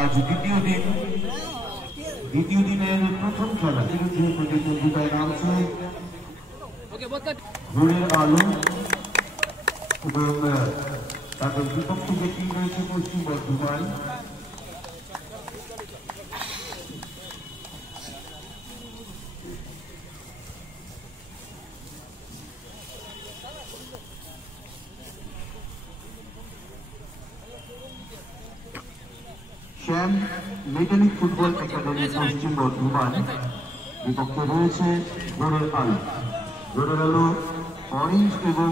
আজ দ্বিতীয় দিনের প্রথম খেলা বিরুদ্ধে প্রতিদ্বন্দ্বিতায় নামছে ভোরের আলো এবং তাদের বিপক্ষে যে টিম রয়েছে পশ্চিম বর্ধমান। শ্যাম মেটালিক ফুটবল একাডেমি পশ্চিম বর্ধমান বিপক্ষে রয়েছে ভোরের আলো। ভোরের আলো অরেঞ্জ এবং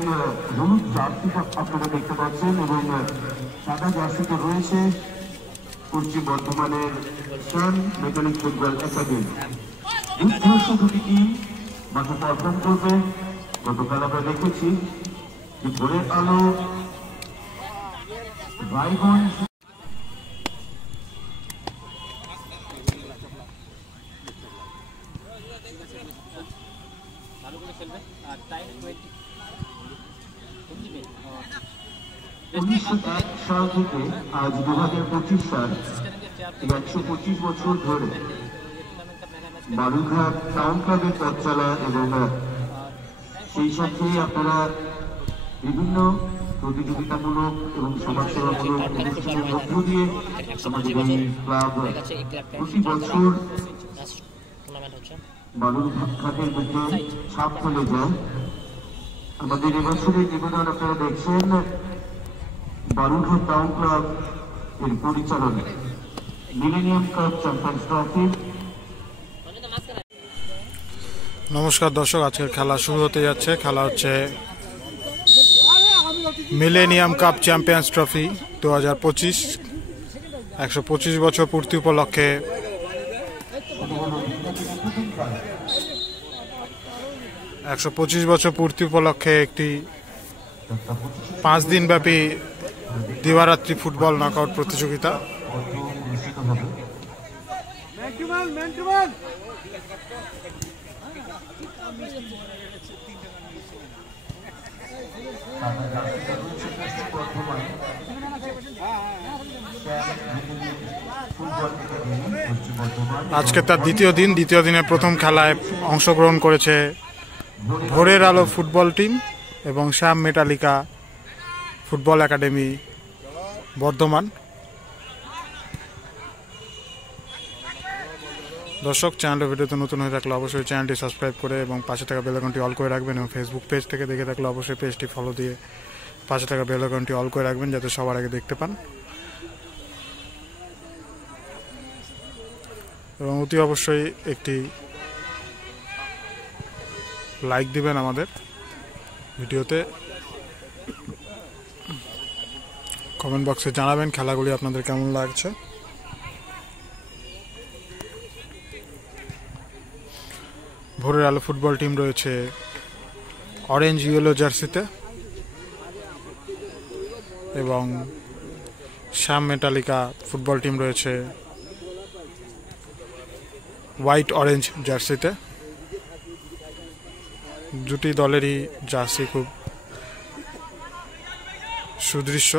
হলুদ জার্সি আপনারা দেখতে পাচ্ছেন এবং সাদা জার্সিতে রয়েছে পশ্চিম বর্ধমানের শ্যাম মেটালিক ফুটবল একাডেমি। দুটি টিম মাঠে পারফর্ম করবে। গতকাল আমরা দেখেছি যে ভোরের আলো রায়গঞ্জ সাল থেকে আজ 2025 সাল 125 বছর ধরে বালুরঘাট টাউন ক্লাবের পথ চলা এবং সেই সাথে আপনারা বিভিন্ন প্রতিযোগিতামূলক এবং সমাজসেবামূলক অনুষ্ঠানের মধ্য দিয়ে আমাদের এই ক্লাব প্রতি বছর বালুরঘাটের মধ্যে ছাপ ফেলে যায়। আমাদের এবছরের নিবেদন আপনারা দেখছেন বালুরঘাট টাউন ক্লাব এর পরিচালনা মিলেনিয়াম কাপ চ্যাম্পিয়ন্স ট্রফি। নমস্কার দর্শক, আজকের খেলা শুরু হতে যাচ্ছে। খেলা হচ্ছে মিলেনিয়াম কাপ চ্যাম্পিয়ন্স ট্রফি 2025। 125 বছর পূর্তি উপলক্ষে একটি 5 দিন ব্যাপী দিবারাত্রি ফুটবল নকআউট প্রতিযোগিতা। আজকে তার দ্বিতীয় দিনের প্রথম খেলায় অংশগ্রহণ করেছে ভোরের আলো ফুটবল টিম এবং শ্যাম মেটালিকা ফুটবল একাডেমি বর্ধমান। দর্শক, চ্যানেলের ভিডিওতে নতুন হয়ে থাকলে অবশ্যই চ্যানেলটি সাবস্ক্রাইব করে এবং পাশে থাকা বেল আইকনটি অল করে রাখবেন এবং ফেসবুক পেজ থেকে দেখে থাকলে অবশ্যই পেজটি ফলো দিয়ে পাশে থাকা বেল আইকনটি অল করে রাখবেন যাতে সবার আগে দেখতে পান এবং অতি অবশ্যই একটি লাইক দিবেন আমাদের ভিডিওতে। কমেন্ট বক্সে জানাবেন খেলাগুলি আপনাদের কেমন লাগছে। ভোরের আলো ফুটবল টিম রয়েছে অরেঞ্জ ইয়েলো জার্সিতে এবং শ্যাম মেটালিকা ফুটবল টিম রয়েছে হোয়াইট অরেঞ্জ জার্সিতে। দুটি দলেরই জার্সি খুব সুদৃশ্য।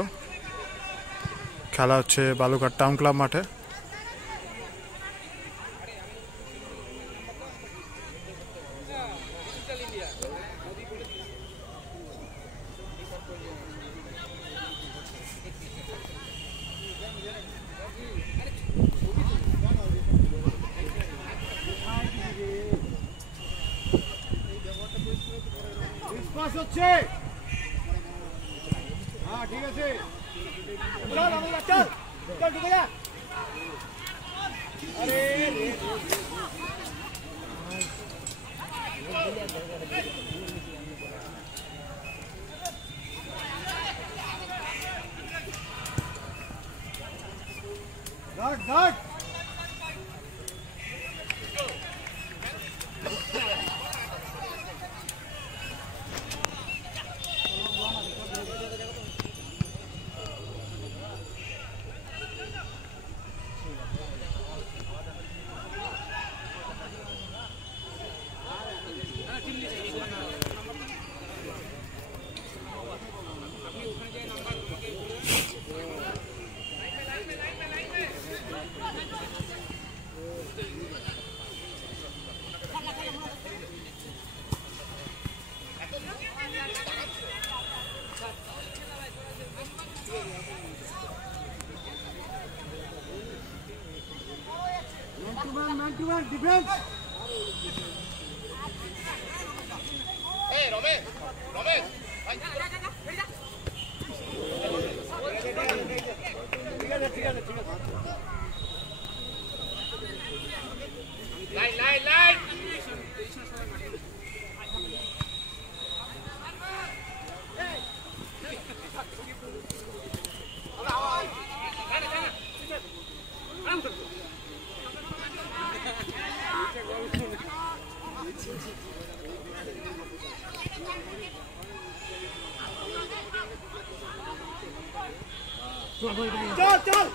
খেলা হচ্ছে বালুরঘাট টাউন ক্লাব মাঠে। হচ্ছে হ্যাঁ ঠিক আছে চল আমরা চল চল ঢুকে যা আরে guard guard Man-to-man defense. Hey, Romesh. Line. चल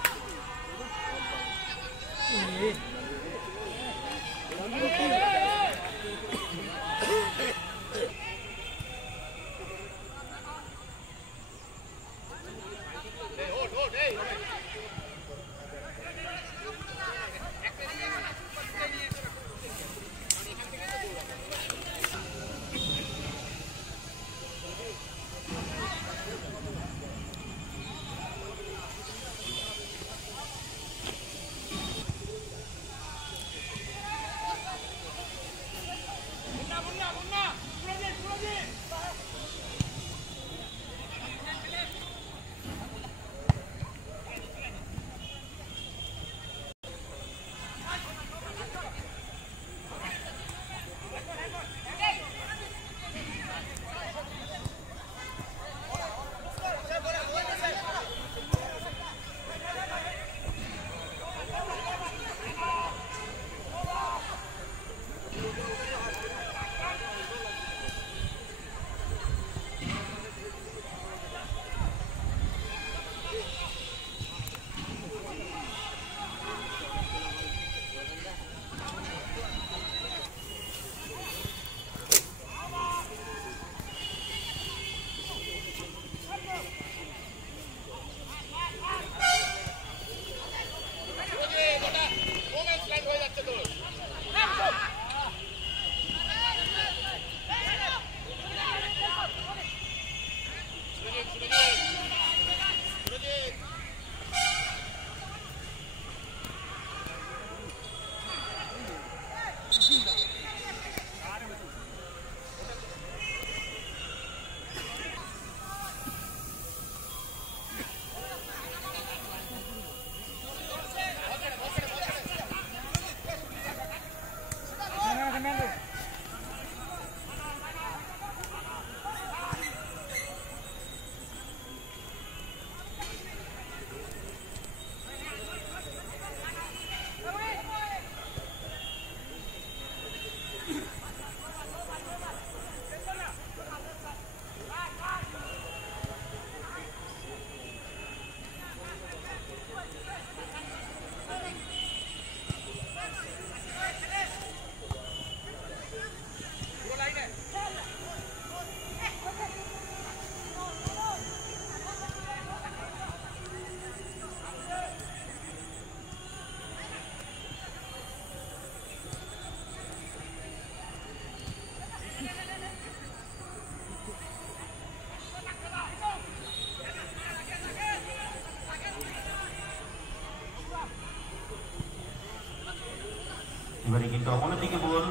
এবারে কিন্তু অমলের দিকে বল,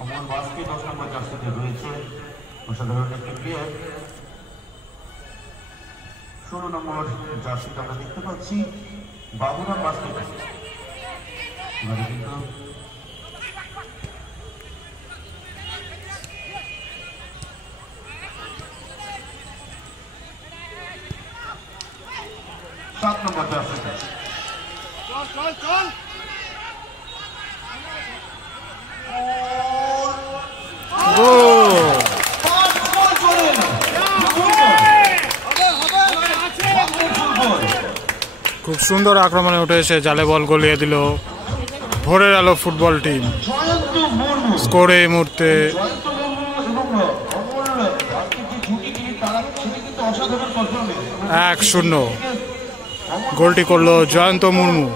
অমল বাসকে 10 নম্বর জার্সিতে রয়েছে অসাধারণ একটি প্লেয়ার। 16 নম্বর জার্সিতে আমরা দেখতে পাচ্ছি বাবুরাম বাসকে। এবারে কিন্তু 7 নম্বর জার্সিতে চল খুব সুন্দর আক্রমণে উঠে এসে জালে বল গলিয়ে দিল ভোরের আলো ফুটবল টিম। স্কোরে এই মুহূর্তে 1-0। গোলটি করলো জয়ন্ত মুর্মু।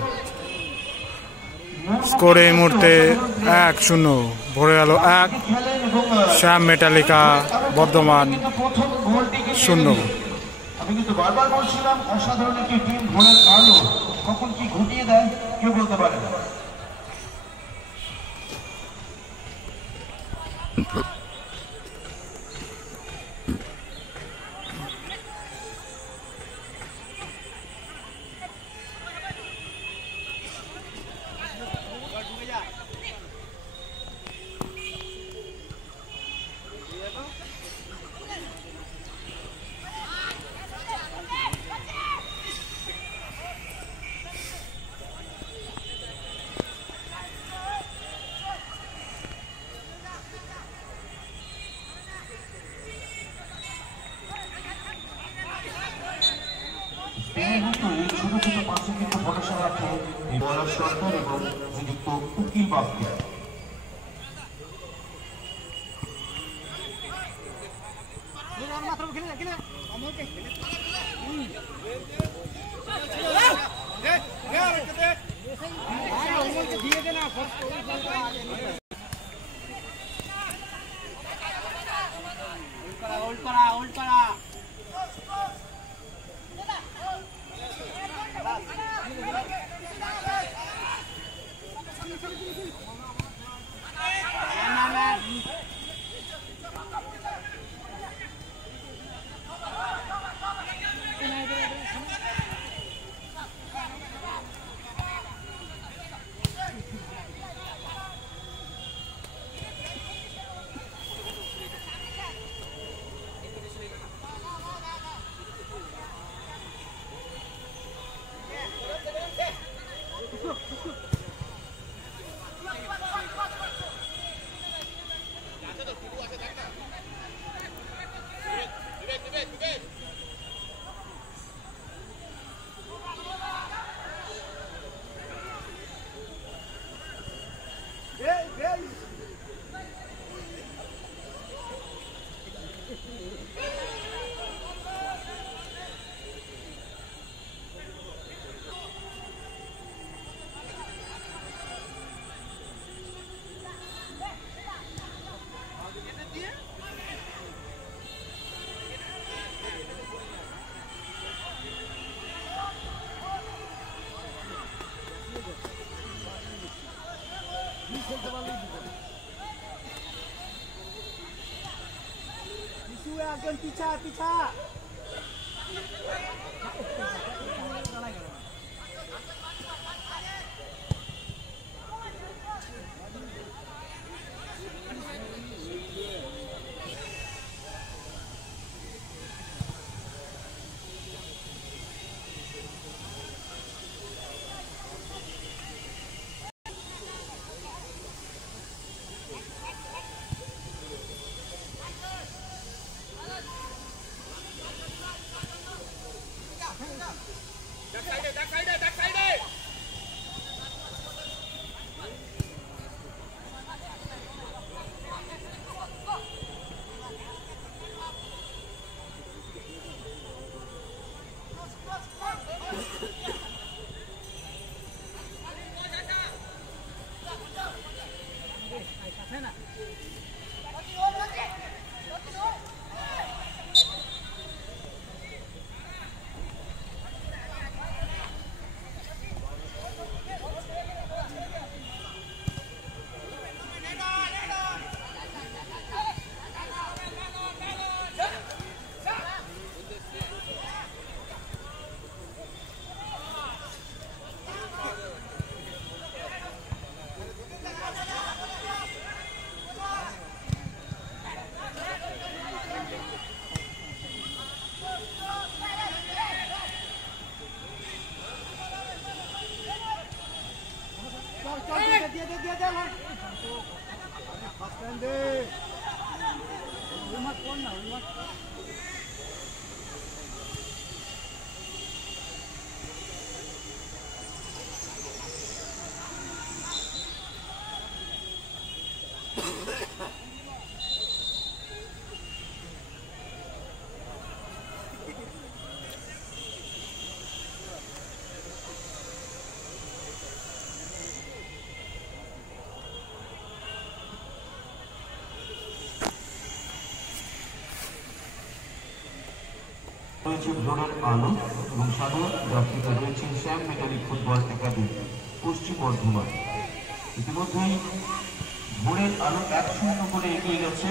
স্কোর এই মুহূর্তে 1-0, ভোরের আলো 1, শ্যাম মেটালিকা বর্ধমান 0। আমি কিন্তু বারবার বলছিলাম অসাধারণ একটি টিম ভোরের আলো, কখন কি ঘটিয়ে দেয় কেউ বলতে পারে না। ছোট ছোট পাশে কিন্তু ভরসা রাখে বয়স সরকার এবং নিযুক্ত উকিল বাবকে। পিছা পিছা রয়েছে ভোরের আলো এবং সাদা জার্সিতে রয়েছে শ্যাম মেটালিক ফুটবল একাডেমি পশ্চিম বর্ধমান। ইতিমধ্যেই ভোরের আলো 1-0 করে এগিয়ে গেছে।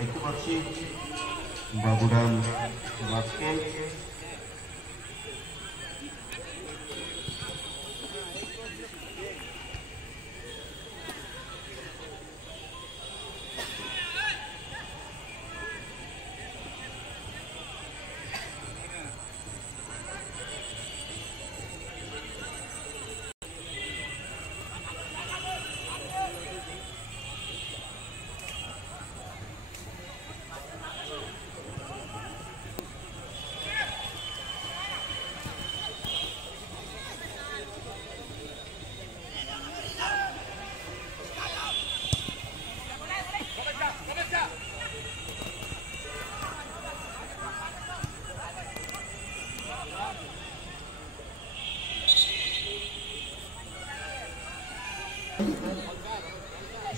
দেখতে পাচ্ছি বাবুরাম রাজকে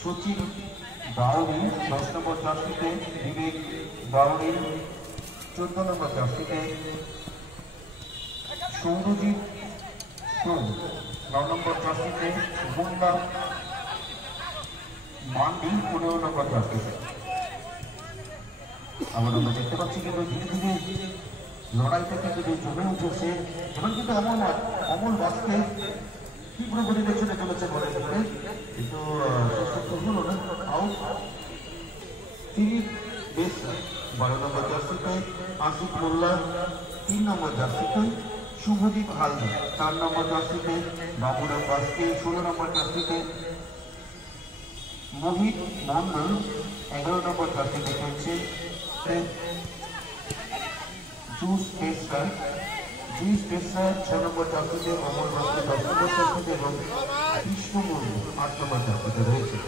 সচিন বাউরি 10 নম্বর জার্সিতে, বিবেক বাউরি 14 নম্বর জার্সিতে, সৌরজিৎ 9 নম্বর জার্সিতে, মুন্না মান্ডি 15 নম্বর জার্সিতে। আবার আমরা দেখতে পাচ্ছি কিন্তু ধীরে ধীরে লড়াইটা কিন্তু জমে উঠেছে এবং কিন্তু অমল বাসকে তীব্র গতিতে চলে চলেছে বলে কিন্তু হলো না আউট। তিনি বেশ 12 নম্বর জার্সিতে, আশিক মোল্লা 3 নম্বর জার্সিতে, শুভদীপ হালদার 4 নম্বর জার্সিতে, বাবুরাম বাসকে 16 নম্বর জার্সিতে, মোহিত মন্ডল 11 নম্বর জার্সিতে খেলছে, জুস পেসার 6 নম্বর জার্সিতে, অমল বাসকে 10 নম্বর জার্সিতে এবং কৃষ্ণ মুর্মু 8 নম্বর জার্সিতে রয়েছে।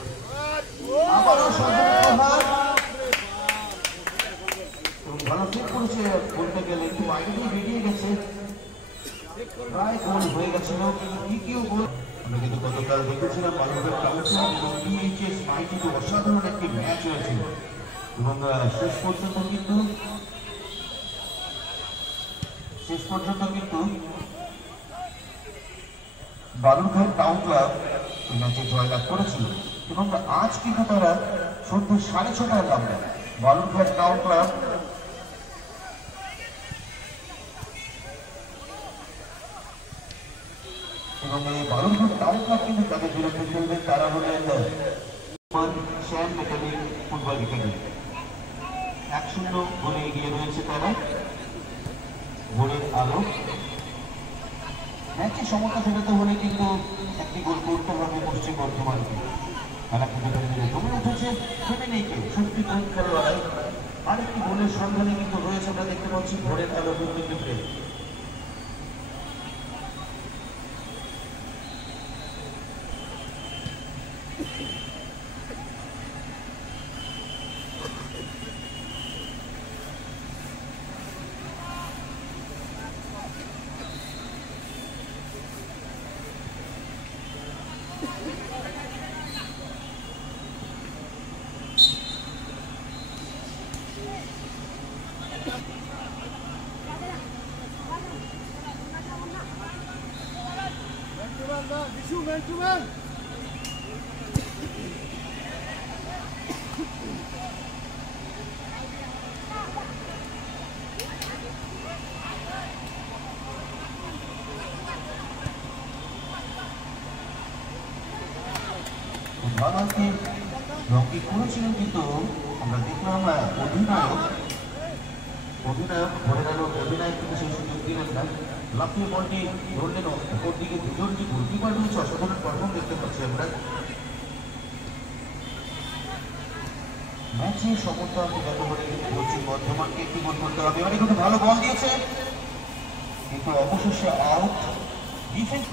ভালো ঠিক করেছে বলতে গেলে, একটু বাইরে দিয়ে বেরিয়ে গেছে, প্রায় গোল হয়ে গেছিল দ্বিতীয় গোল। আমরা কিন্তু গতকাল দেখেছিলাম বালুরঘাট কালেকশন এবং DHS মাইটিতে অসাধারণ একটি ম্যাচ হয়েছিল এবং শেষ পর্যন্ত কিন্তু বালুরঘাট টাউন ক্লাব এই ম্যাচে জয়লাভ করেছিল এবং আজ কিন্তু তারা সন্ধ্যে 6:30টায় নামবে বালুরঘাট টাউন ক্লাব এবং এই বালুরঘাট টাউন ক্লাব কিন্তু তাদের বিরুদ্ধে খেলবেন। তারা হলেন শ্যাম মেটালিক ফুটবল একাডেমি। 1-0 গোলে এগিয়ে রয়েছে তারা। ভোরের আলো ম্যাচে সমতা ফেরাতে হলে কিন্তু একটি গোল করতে হবে পশ্চিম বর্ধমানকে। তারা কিন্তু জমে উঠেছে, থেমে নেই কেউ, সত্যি পরীক্ষার লড়াই। আরেকটি গোলের সন্ধানে কিন্তু রয়েছে, আমরা দেখতে পাচ্ছি ভোরের আলো কিন্তু রকি করেছিলেন, কিন্তু আমরা দেখলাম অধিনায়ক ভরে গেল। অধিনায়ক কিন্তু সেই সুযোগ দিলেন না, লাফিয়ে বলটি ধরলেন। অপর দিকে দুজন যে গোলকিপার রয়েছে, অসাধারণ পারফর্ম দেখতে পাচ্ছি আমরা। ম্যাচে সমতা যত করে পশ্চিম বর্ধমানকে একটি গোল করতে হবে। এবারে কিন্তু ভালো বল দিয়েছে, কিন্তু অবশেষে আউট। ডিফেন্স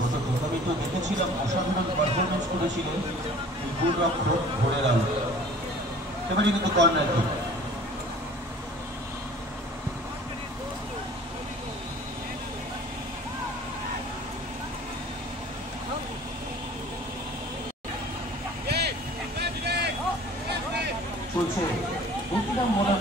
গত টুর্নামেন্টও দেখেছিলাম অসাধারণ পারফরমেন্স করেছিলেন গোলরক্ষক ভোরের আলো। এবারে কিন্তু কর্নার কিক। চলছে প্রতিটা মনে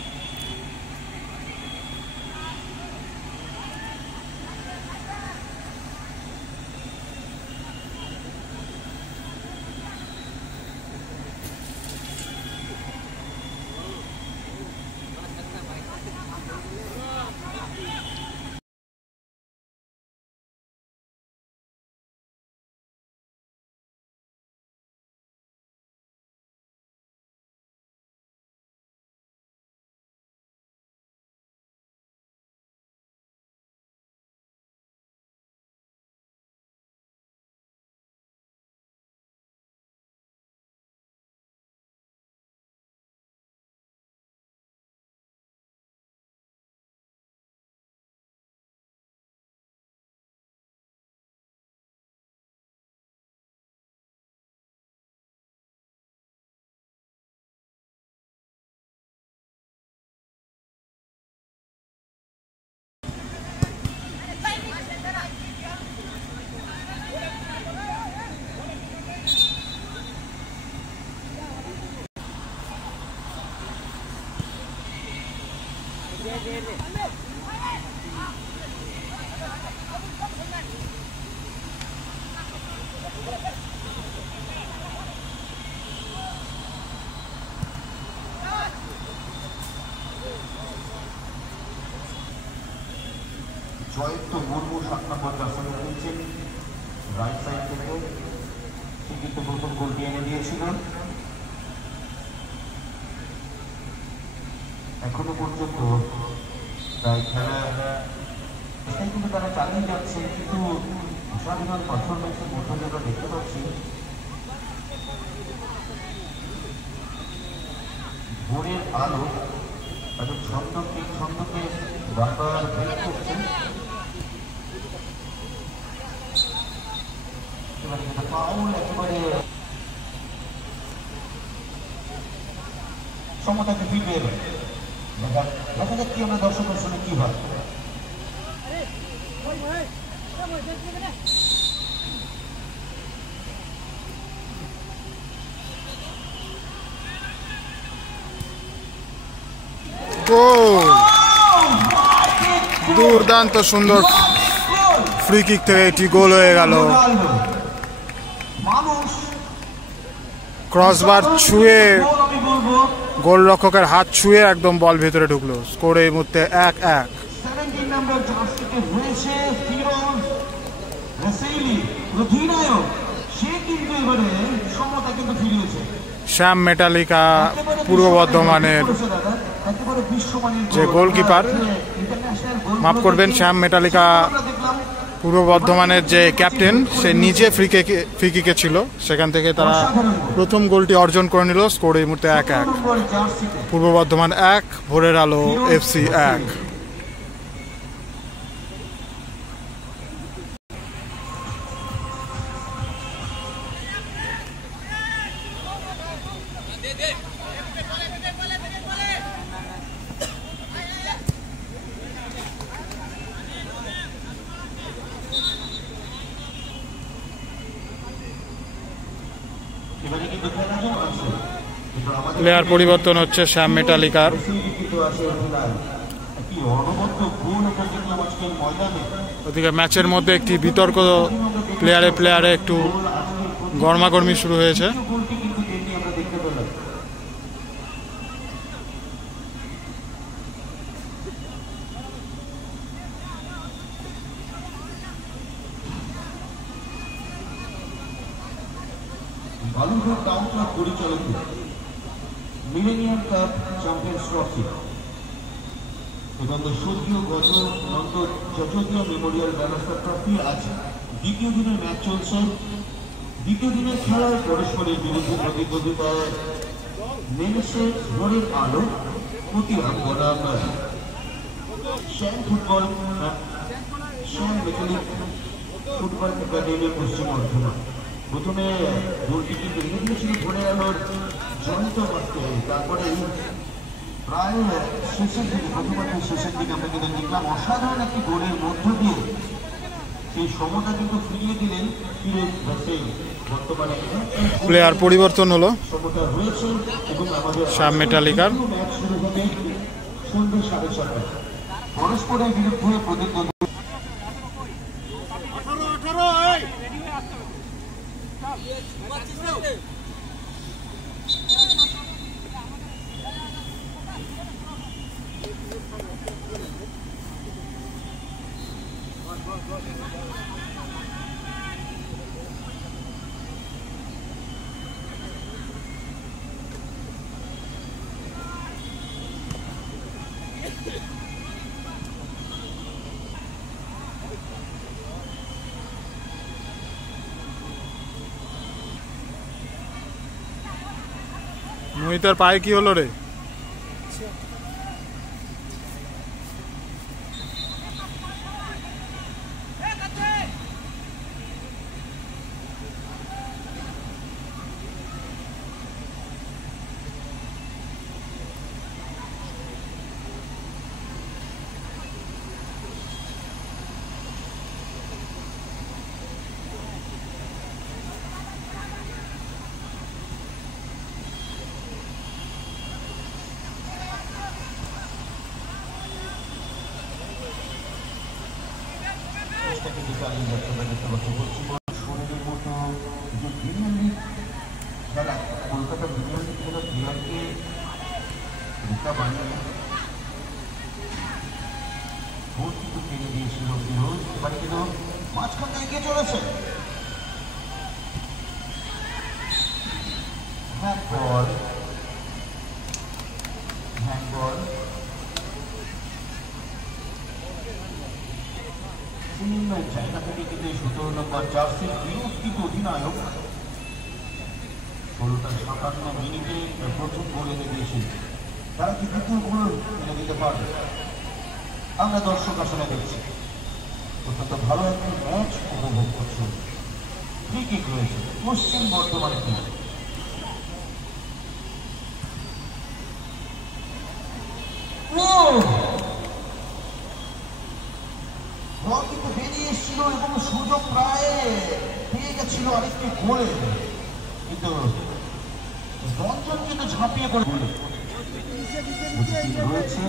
জয়ন্ত মুর্মু 7 নম্বর জার্সিতে খেলছেন রাইট সাইড থেকে। সে কিন্তু প্রথম গোলটি এনে দিয়েছিল। এখনো পর্যন্ত তাই খেলা কিন্তু তারা চালিয়ে যাচ্ছে, কিন্তু অসাধারণ পারফরমেন্সের মধ্যে আমরা দেখতে পাচ্ছি ভোরের আলো তাদের ছন্দকে বারবার ব্রেক করছে। একেবারে সমতাকে ফিরবে। দেখা যাক কি আমরা দর্শকের শুনে কি হয়। দুর্দান্ত সুন্দর ফ্রি কিক থেকে এটি গোল হয়ে গেল। মানুষ ক্রসবার ছুঁয়ে গোলরক্ষকের হাত ছুঁয়ে একদম বল ভেতরে ঢুকলো। স্কোর এই মুহূর্তে 1-1। শ্যাম মেটালিকা পূর্ব বর্ধমানের যে গোলকিপার, মাফ করবেন, শ্যাম মেটালিকা পূর্ব বর্ধমানের যে ক্যাপ্টেন, সে নিজে ফ্রি কিকে ছিল, সেখান থেকে তারা প্রথম গোলটি অর্জন করে নিল। স্কোর এই মুহূর্তে 1-1। পূর্ব বর্ধমান 1, ভোরের আলো এফসি 1। প্লেয়ার পরিবর্তন হচ্ছে শ্যাম মেটালিকার। ওদিকে ম্যাচের মধ্যে একটি বিতর্ক, প্লেয়ারে একটু গরমাগরমি শুরু হয়েছে। বালুরঘাট টাউন ক্লাব পরিচালিত মিলেনিয়াম কাপ চ্যাম্পিয়ন্স ট্রফি এবং স্বর্গীয় নন্দ চট্টোপাধ্যায় মেমোরিয়াল ব্যবস্থা ট্রফি আজ দ্বিতীয় দিনের ম্যাচ চলছে। দ্বিতীয় দিনের খেলায় পরস্পরের বিরুদ্ধে প্রতিদ্বন্দ্বিতায় নেমেছে ভোরের আলো প্রতিহার বনাম শ্যাম মেটালিক ফুটবল একাডেমি পশ্চিম বর্ধমান। প্রথমে গোলটি কিন্তু এনে দিয়েছিল ভোরের আলোর জয়ন্ত করতে, তারপরে প্রায় শেষের দিকে, প্রথমার্ধের শেষের দিকে আমরা কিন্তু দেখলাম অসাধারণ একটি গোলের মধ্য দিয়ে সেই সমতা কিন্তু ফিরিয়ে দিলেন ফিরোজ হোসেন। বর্তমানে প্লেয়ার পরিবর্তন হলো সমতা হয়েছে এবং আমাদের শ্যাম মেটালিকার। ম্যাচ শুরু হবে সন্ধ্যে 6:30। পরস্পরের বিরুদ্ধে প্রতিদ্বন্দ্বী মোহিতের পায়ে কি হলো রে? কলকাতা প্রিমিয়ার লিগ খেলা প্লেয়ারকে বোকা বানিয়ে ভোট কিন্তু টেনে দিয়েছিল ফিরোজ। এবারে কিন্তু মাঝখান থেকে এগিয়ে চলেছে, হ্যান্ডবল জায়গা থেকে কিন্তু 17 নম্বর জার্সির ফিরোজ কিন্তু অধিনায়ক 57 মিনিটে প্রথম গোল এনে দিয়েছিল। তারা কি দ্বিতীয় গোল এনে দিতে পারবে? আমরা দর্শক আসলে দেখছি, অত্যন্ত ভালো একটি ম্যাচ উপভোগ করছে। ফ্রি কিক রয়েছে পশ্চিম বর্ধমানে টিম। বল কিন্তু বেরিয়ে এসেছিল এবং সুযোগ প্রায় পেয়ে গেছিল আরেকটি গোলে, কিন্তু রঞ্জন কিন্তু ঝাঁপিয়ে পড়ে রয়েছে।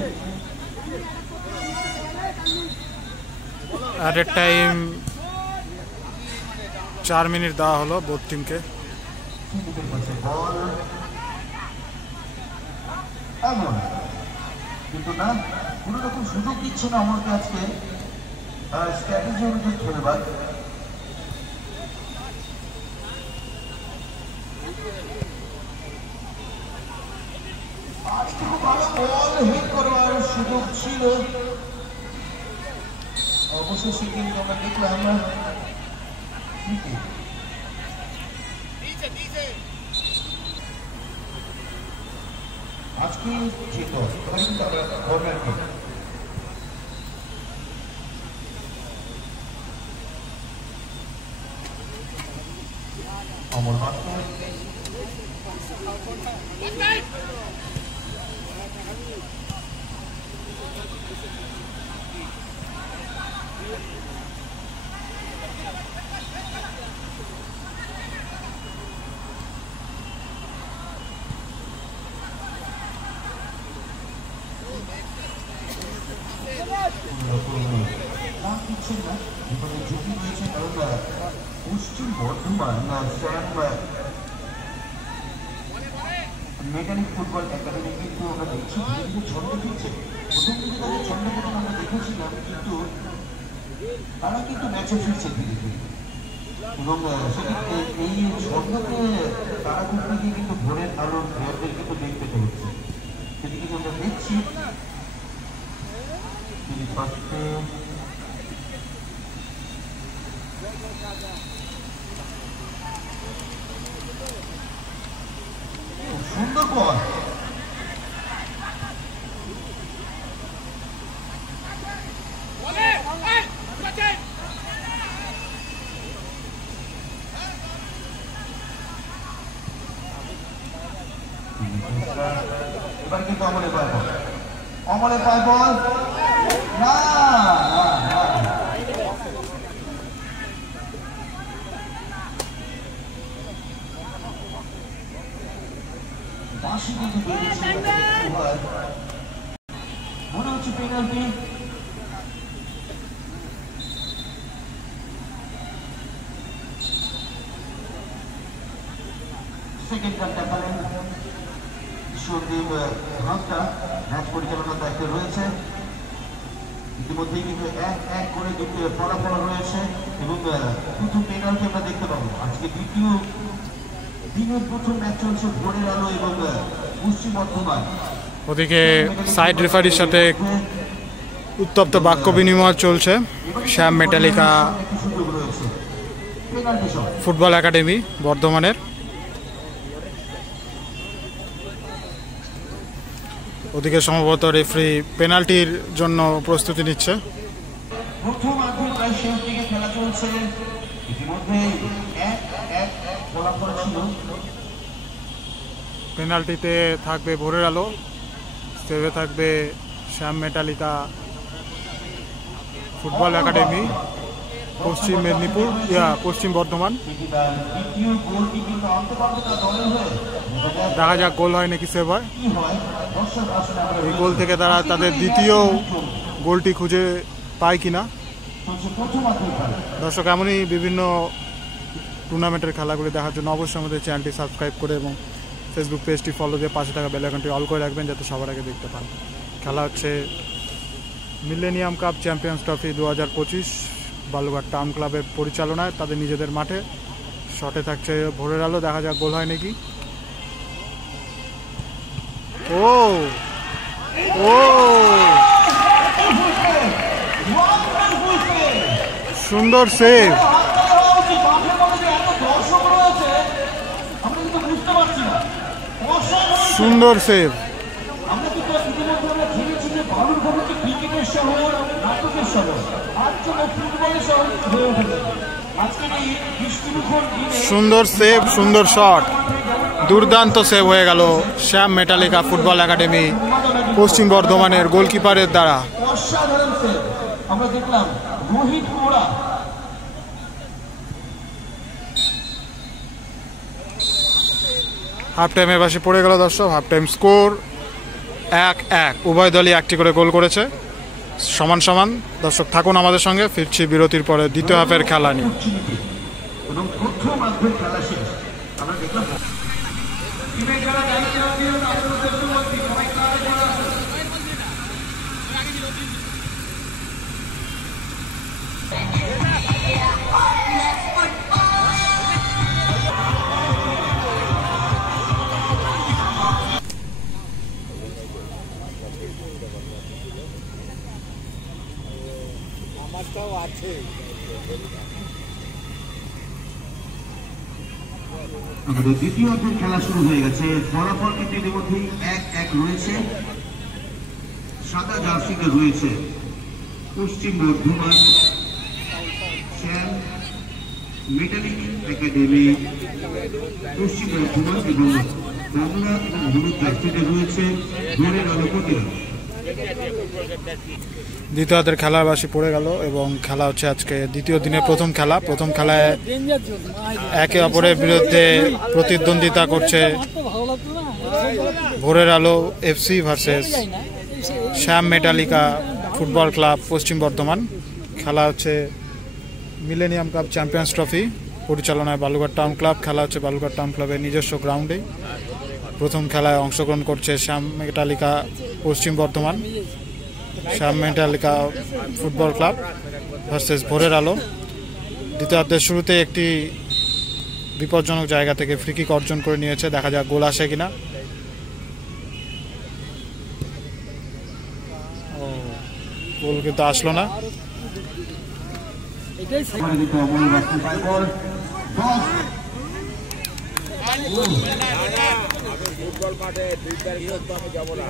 অ্যাট টাইম 4 মিনিট দেওয়া হলো বোথ টিমকে। সিদ্দিকের কাছে বল, এমন কিন্তু না, কোনো রকম সুযোগ দিচ্ছে না আমাকে আজকে স্ট্র্যাটেজি অনুযায়ী খেলবার। আজকে খুব ভালো বল হিট করবার সুযোগ ছিল, অবশেষে কিন্তু আমরা দেখলাম আজকে ঠিক আছে, কিন্তু আমরা কর্নার কিক অমর মাত্র ঝুঁকি রয়েছে, কারণ পশ্চিম বর্ধমান মেকানিক ফুটবল একাডেমি কিন্তু আমরা দেখছি ধীরে ধীরে ছন্দ দিচ্ছে। প্রথম দিকে তাদের ছন্দ প্রথম আমরা দেখেছিলাম, কিন্তু তারা কিন্তু ম্যাচে ফিরছে ধীরে ধীরে, এবং সেক্ষেত্রে এই ছন্দকে তারা করতে গিয়ে কিন্তু ভোরের আলোর প্লেয়ারদের কিন্তু দেখতে হচ্ছে, সেদিকে আমরা দেখছি। সুন্দর বল, এবার কিন্তু অমলে পায় বল, অমলে পায় বল, না বাঁশি কিন্তু বেরিয়েছে, মনে হচ্ছে পেনাল্টি। সেকেন্ড রানটা পেলেন সন্দীপ হাঁসটা, ম্যাচ পরিচালনার দায়িত্বে রয়েছে। ইতিমধ্যেই কিন্তু 1-1 করে দুটো ফলাফল রয়েছে, এবং প্রথম পেনাল্টি আমরা দেখতে পাবো। আজকে দ্বিতীয় দিনের প্রথম ম্যাচ চলছে ভোরের আলো এবং পশ্চিম বর্ধমান। ওদিকে সাইড রেফারির সাথে উত্তপ্ত বাক্য বিনিময় চলছে শ্যাম মেটালিকা ফুটবল একাডেমি বর্ধমানের। ওদিকে সম্ভবত রেফারি পেনাল্টির জন্য প্রস্তুতি নিচ্ছে। প্রথম আধের প্রায় শেষ দিকে খেলা চলছে, ইতিমধ্যে 1-1 ফলাফল ছিল। পেনাল্টিতে থাকবে ভোরের আলো, সেভে থাকবে শ্যাম মেটালিকা ফুটবল একাডেমি পশ্চিম মেদিনীপুর পশ্চিম বর্ধমান। দেখা যাক গোল হয় নাকি সেভ হয়। এই গোল থেকে তারা তাদের দ্বিতীয় গোলটি খুঁজে পায় কিনা। দর্শক, এমনই বিভিন্ন টুর্নামেন্টের খেলাগুলি দেখার জন্য অবশ্যই আমাদের চ্যানেলটি সাবস্ক্রাইব করে এবং ফেসবুক পেজটি ফলো দিয়ে পাশে থাকা বেল আইকনটি অল করে রাখবেন, যাতে সবার আগে দেখতে পান। খেলা হচ্ছে millennium cup champions trophy 2025 Balughat town ক্লাবের পরিচালনায় তাদের নিজেদের মাঠে। শটে থাকছে ভোরের আলো, দেখা যাক গোল হয় নাকি। ও ও সুন্দর সেভ, সুন্দর সেভ। সুন্দর সেভ, সুন্দর শট, দুর্দান্ত সেভ হয়ে গেল শ্যাম মেটালিকা ফুটবল একাডেমি পশ্চিম বর্ধমানের গোলকিপারের দ্বারা। অসাধারণ সেভ আমরা দেখলাম রোহিত মোড়া। হাফ টাইমের পাশে পড়ে গেল দর্শক। হাফ টাইম স্কোর 1-1, উভয় দলই একটি করে গোল করেছে, সমান সমান। দর্শক থাকুন আমাদের সঙ্গে, ফিরছি বিরতির পরে দ্বিতীয় হাফের খেলা নিয়ে। এবং প্রথম খেলা শেষ আমরা দেখলাম আমাদের দ্বিতীয় অর্ধের খেলা শুরু হয়ে গেছে। ফলাফল কিন্তু ইতিমধ্যেই 1-1 রয়েছে। সাদা জার্সিতে রয়েছে পশ্চিম বর্ধমান শ্যাম মেটালিক একাডেমি পশ্চিম বর্ধমান এবং বাংলা এবং হলুদ জার্সিতে রয়েছে ভোরের আলো প্রতিরোধ। দ্বিতীয় হাতের খেলার বাসি পড়ে গেল এবং খেলা হচ্ছে আজকে দ্বিতীয় দিনের প্রথম খেলায় একে অপরের বিরুদ্ধে প্রতিদ্বন্দ্বিতা করছে ভোরের আলো এফসি ভার্সেস শ্যাম মেটালিকা ফুটবল ক্লাব পশ্চিম বর্ধমান। খেলা হচ্ছে মিলেনিয়াম কাপ চ্যাম্পিয়ন্স ট্রফি পরিচালনায় বালুঘাট টাউন ক্লাব। খেলা হচ্ছে বালুঘাট টাউন ক্লাবের নিজস্ব গ্রাউন্ডে। প্রথম খেলায় অংশগ্রহণ করছে শ্যাম মেটালিকা পশ্চিম বর্ধমান, শ্যাম মেটালিকা ফুটবল ক্লাব ভার্সেস ভোরের আলো। দ্বিতীয়ার্ধের শুরুতে একটি বিপজ্জনক জায়গা থেকে ফ্রি কিক অর্জন করে নিয়েছে, দেখা যাক গোল আসে কিনা। গোল কিন্তু আসলো না। ফুটবল মাঠে আমি যাবো না।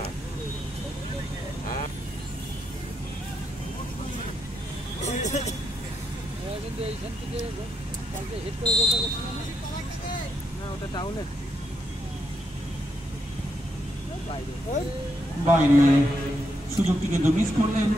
বাইরে সুযোগটি কিন্তু মিস করলেন।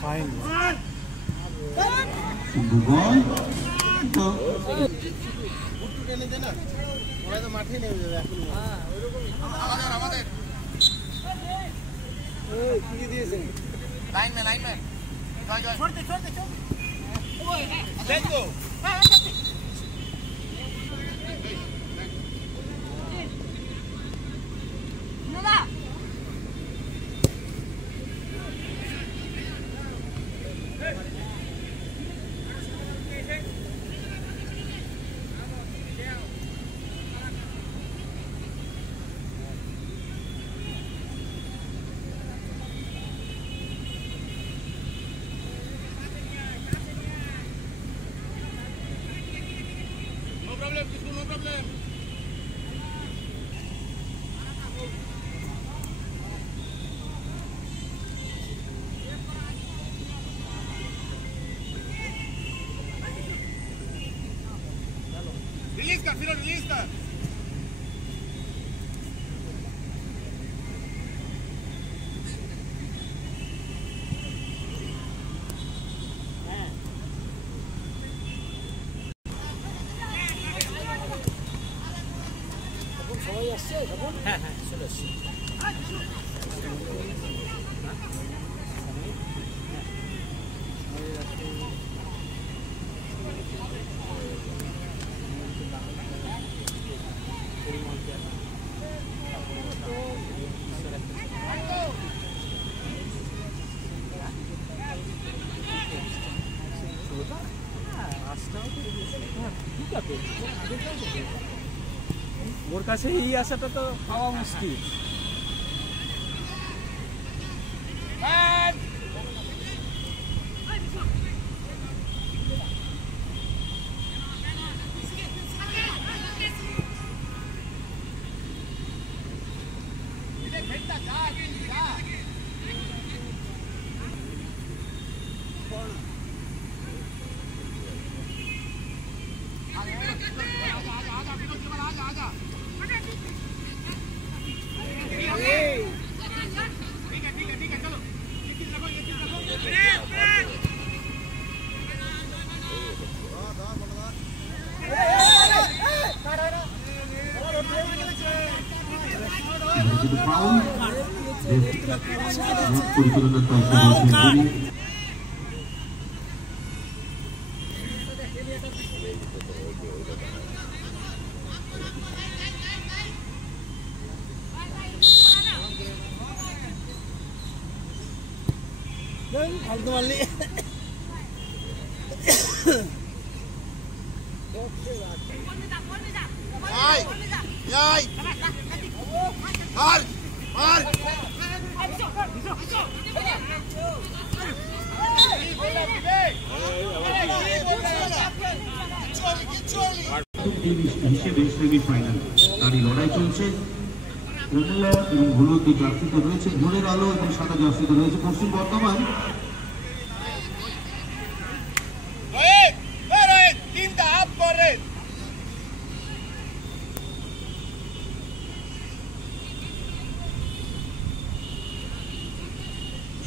ফাইন মাঠে নেমে যাবে এখন। रिलीज कर, फिर रिलीज कर। সবাই আসছে তখন? হ্যাঁ হ্যাঁ চলে আসছে। ওর কাছে এই আশাটা তো পাওয়া মুশকিল। কিন্তু ফাউল পরিচালনার দায়িত্ব রয়েছে হিসেবে সেমিফাইনাল তারই লড়াই চলছে। কমলা এবং হলুদ জার্সিতে রয়েছে ভোরের আলো এবং সাদা জার্সিতে রয়েছে পশ্চিম বর্ধমান।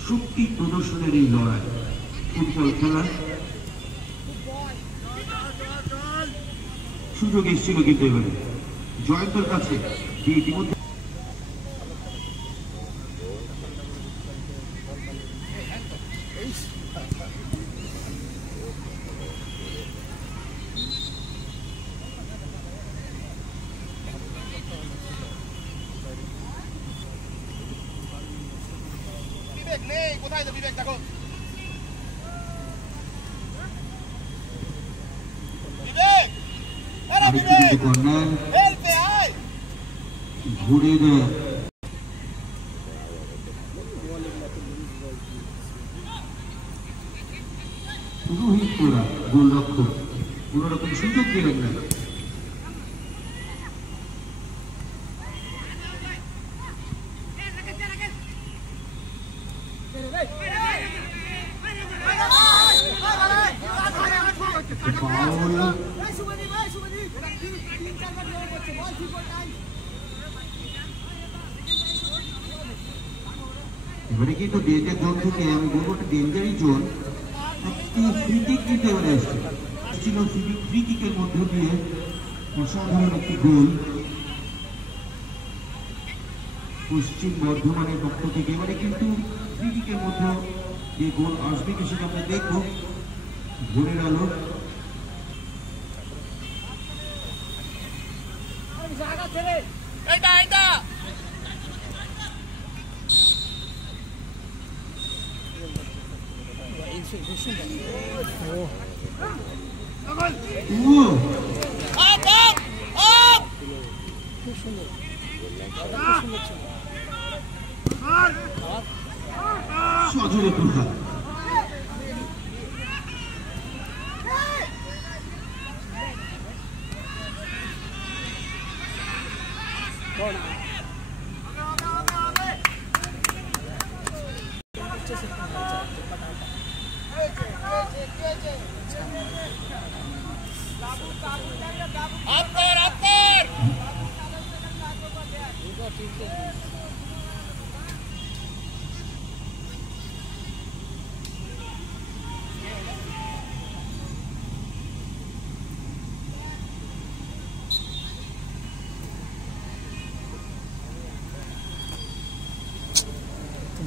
শক্তি প্রদর্শনের এই লড়াই ফুটবল খেলার সুযোগ এসেছিল কিন্তু এবারে জয়ন্তের কাছে ইতিমধ্যে কোথায় বিবেক দেখো ঘুরে রোহিত তোরা গোলরক্ষক কোন রকম সুযোগ দিলেন না। এবারে কিন্তু ডেঞ্জার জোন থেকে আমি বলবো ডেঞ্জারি জোন একটি ফ্রি কিক দিতে এবারে এসেছিল ফ্রি কিকের মধ্য দিয়ে অসাধারণ একটি গোল পশ্চিম বর্ধমানের পক্ষ থেকে। এবারে কিন্তু ফ্রি কিকের মধ্যে যে গোল আসবে সেটা আমরা দেখবো ভোরের আলো সজোরে প্রহার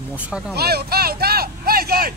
মশা কামড়ে ওঠা ওঠা এই জয়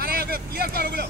अरे क्लियर करो बोलो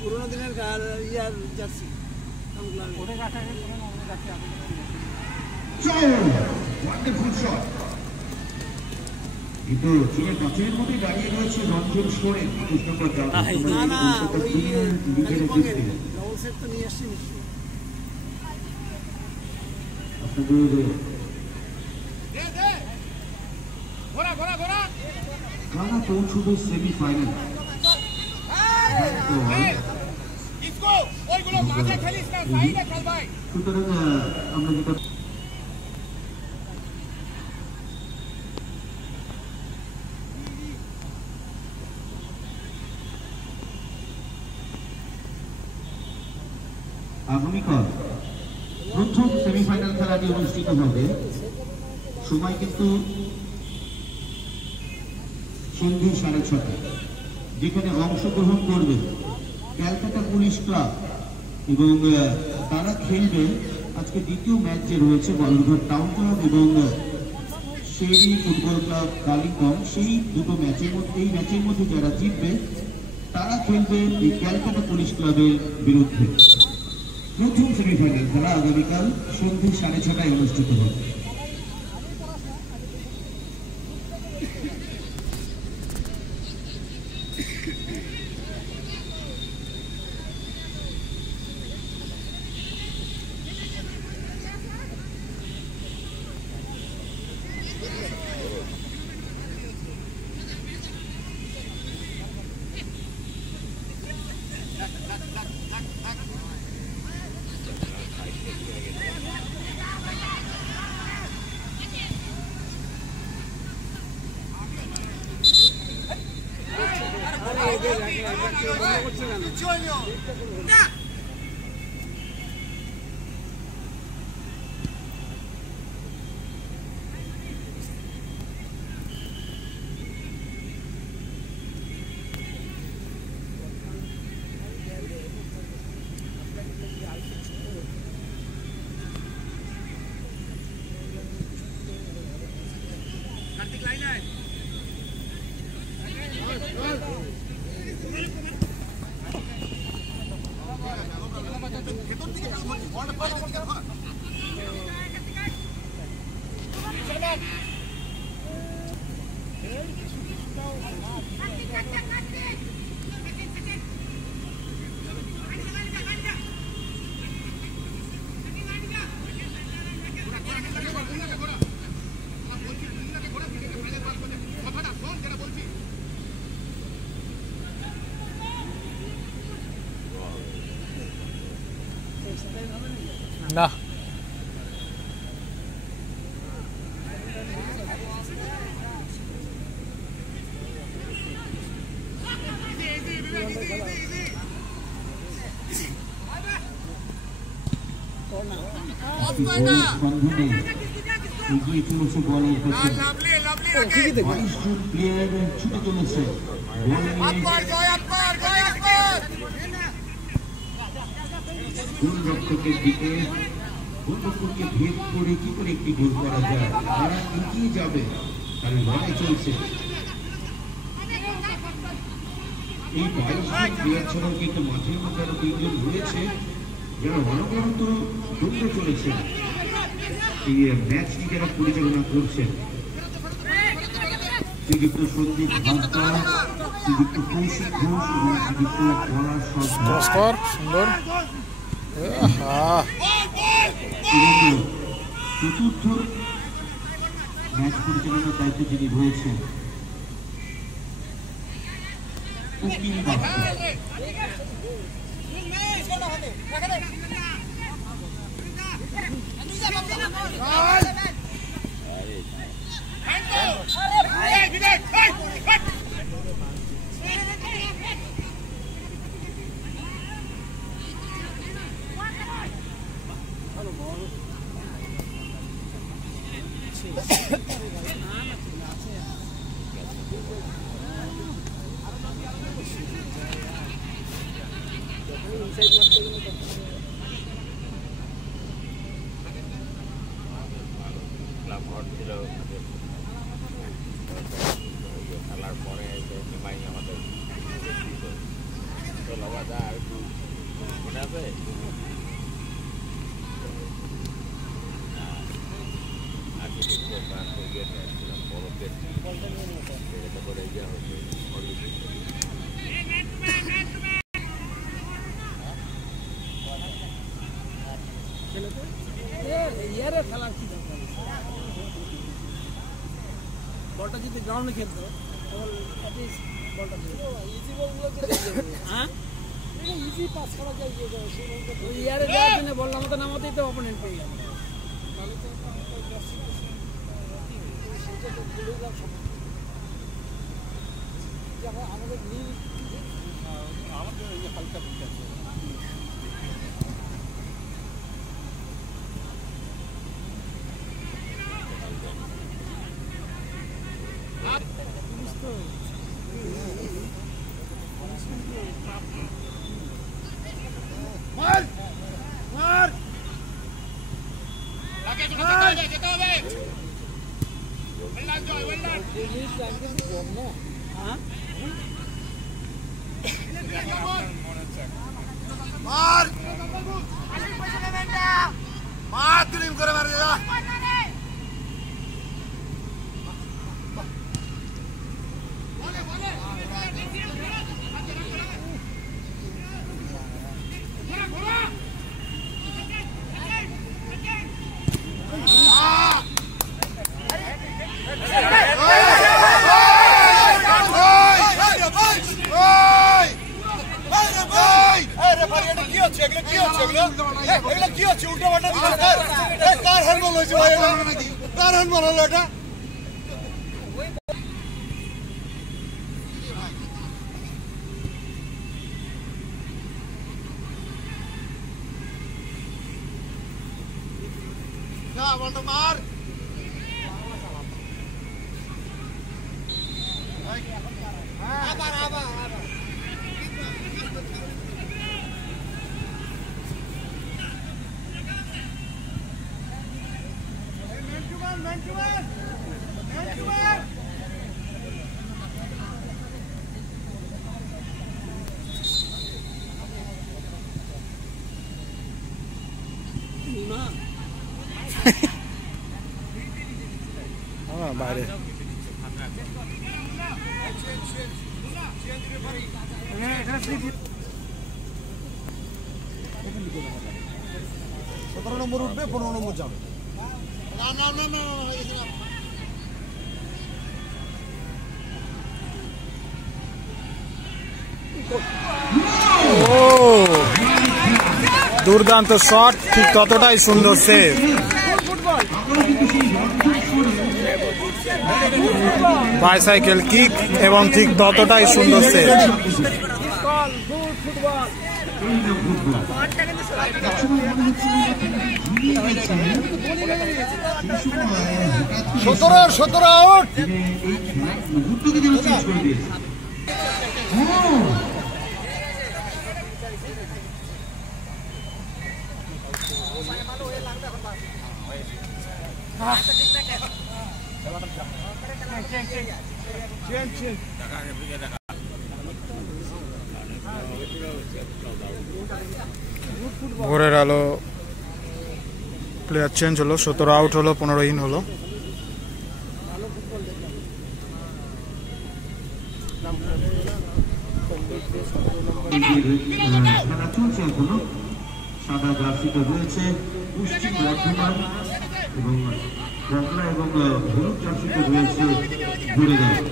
পুরোনো দিনের ইয়ার জার্সি কিন্তু চীনের কাছের মধ্যে দাঁড়িয়ে রয়েছে রঞ্জন সোরেন 21 নম্বর কারা পৌঁছবে সেমিফাইনাল সুতরাং আমরা যেটা আগামীকাল প্রথম সেমিফাইনাল খেলাটি অনুষ্ঠিত হবে সময় কিন্তু সন্ধ্যে 6:30 যেখানে অংশগ্রহণ করবে ক্যালকাটা পুলিশ ক্লাব এবং তারা খেলবে আজকে দ্বিতীয় ম্যাচ যে রয়েছে বালুরঘাট টাউন ক্লাব এবং শেরি ফুটবল ক্লাব কালিম্পং। সেই দুটো ম্যাচের মধ্যে এই ম্যাচের মধ্যে যারা জিতবে তারা খেলবে এই ক্যালকাটা পুলিশ ক্লাবের বিরুদ্ধে। প্রথম সেমিফাইনাল খেলা আগামীকাল সন্ধ্যে 6:30 অনুষ্ঠিত হবে। না এগিয়ে চলেছে বলের প্লেয়ার ছুটে চলেছে বল নিয়ে গোলরক্ষকের দিকে, গোলরক্ষককে ভেদ করে কি করে একটি গোল করা যায়, তারা এগিয়ে যাবে, তার লড়াই চলছে। এই 22 জন প্লেয়ার ছাড়াও কিন্তু মাঠের মধ্যে আরো 3 জন রয়েছে যারা অনবরত দৌড়ে চলেছেন, এই ম্যাচটি যারা পরিচালনা করছেন। শ্রীযুক্ত সন্দীপ হাসদা, শ্রীযুক্ত কৌশিক ঘোষ এবং শ্রীযুক্ত পলাশ সরকার সুন্দর। চতুর্থ ম্যাচ পরিচালনার দায়িত্বে যিনি রয়েছেন উকিল বাবু। খেলার পরে আমাদের মনে আছে করে ইয়ে হচ্ছে খেলার কি দরকার, বলটা যদি গ্রাউন্ডে খেলতো বলটা ইজি বলগুলো হ্যাঁ ইজি পাস করা যায়, ইয়ারে যাওয়ার জন্য বল নামাতে নামাতেই তো অপোনেন্ট পেয়ে গেল। আমাদের নীল আমাদের হালকা আছে বাইরে সতেরো নম্বর উঠবে, 15 নম্বর যাবে। দুর্দান্ত শট, ঠিক ততটাই সুন্দর সেভ। বাইসাইকেল কিক এবং ঠিক ততটাই সুন্দর সেভ। 17 আউট। ভোরের আলো প্লেয়ার চেঞ্জ হলো, 17 আউট হলো, 15 ইন হলো। খেলা চলছে এখনো। সাদা জার্সিতে রয়েছে পশ্চিম বর্ধমান এবং কমলা এবং হলুদ জার্সিতে রয়েছে গোরেগাঁও।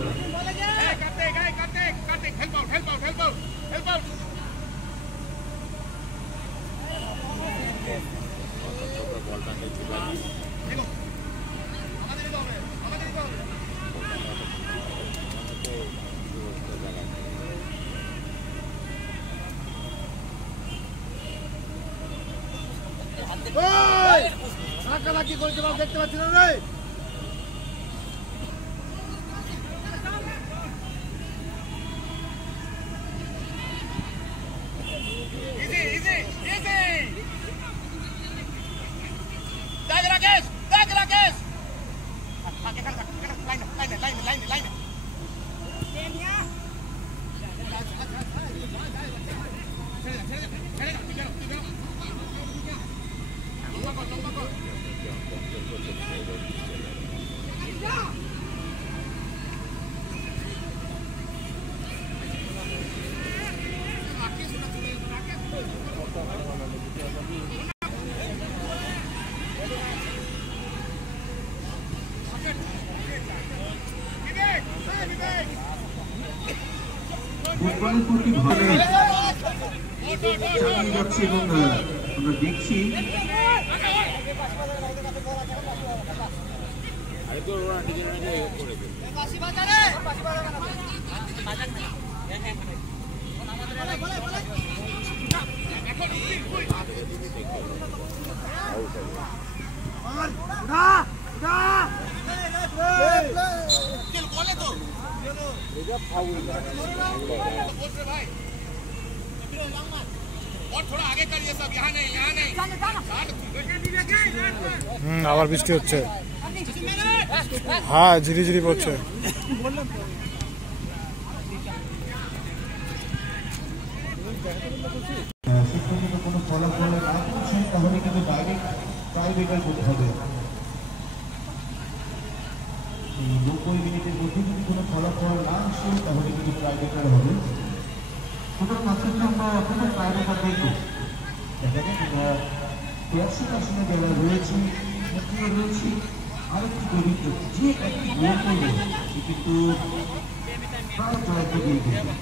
কি করেছে দেখতে পাচ্ছি না রে। ফুটবলের প্রতি ভালো চালিয়ে যাচ্ছে এবং আমরা দেখছি আবার বৃষ্টি হচ্ছে। হ্যাঁ, ঝিরি ঝিরি পড়ছে। কোনো ফলাফল না করছে তাহলে কিন্তু ডাইরেক্ট ট্রাইব্রেকার করতে হবে। 90 মিনিটের মধ্যে যদি কোনো ফলাফল না আসে তাহলে কিন্তু ট্রাইব্রেকার হবে। সুতরাং আজকে আমরা প্রথম ট্রাইব্রেকার দেখব। দেখা যাক প্লেয়ারশিপ আসনে যারা রয়েছে সক্রিয় রয়েছে আরেকটি দরিদ্র যে একটি গোল করবে সে কিন্তু প্রায় জয়কে দিয়ে দেবে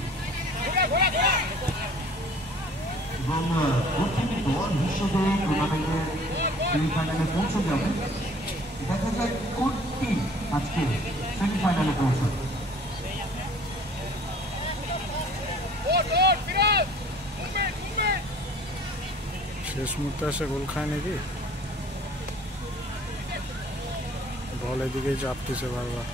এবং প্রথম দল হিসেবে টুর্নামেন্টের সেমিফাইনালে পৌঁছে যাবে। দেখা যাক কোন টিম আজকে সেমিফাইনালে পৌঁছাবে। শেষ মুহূর্তে এসে গোল খায় নাকি? বল এদিকেই চাপতেছে বারবার।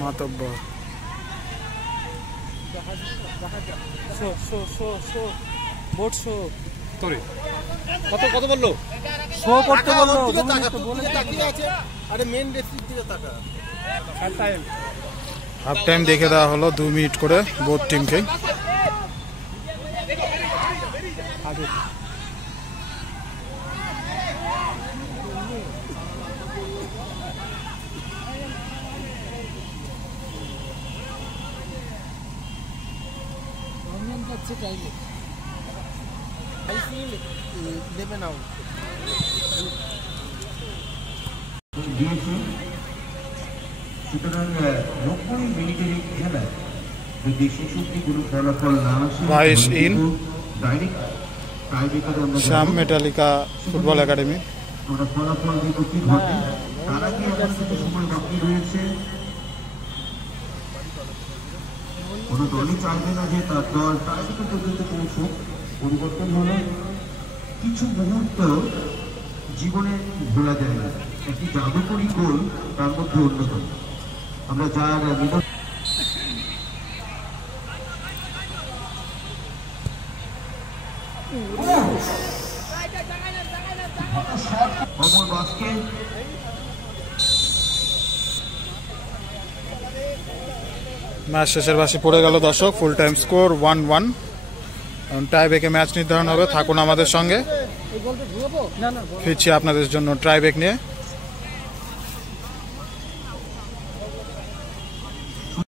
মাতব্বর কত বললো? শো করতে বললো। আরে মেন রেফারির দিকে তাকা। হাফ টাইম দেখে দেওয়া হলো 2 মিনিট করে বোথ টিমকে। সুতরাং 90 মিনিটের এই খেলায় যদি শেষোক্তি কোনো ফলাফল না আসে 22 ইন ডাইরেক্ট ট্রাইব্রেকারে আমরা শ্যাম মেটালিকা ফুটবল একাডেমি। আমরা ফলাফল দেখব কি ঘটে। তার আগে আমার কিছু সময় বাকি রয়েছে। কোনো দলই চাইবে না যে তার দল ট্রাইব্রেকার পর্যন্ত পৌঁছুক। পরিবর্তন হলো কিছু মুহূর্ত জীবনে ভোলা যায় না, একটি জাদুকরী গোল তার মধ্যে অন্যতম। আমরা যার অমর বাস্কে ম্যাচ শেষের বাসি পড়ে গেল দর্শক। Full time score 1-1। টাই ব্রেকে ম্যাচ নির্ধারণ হবে। থাকুন আমাদের সঙ্গে, ফিরছি আপনাদের জন্য টাই ব্রেক নিয়ে।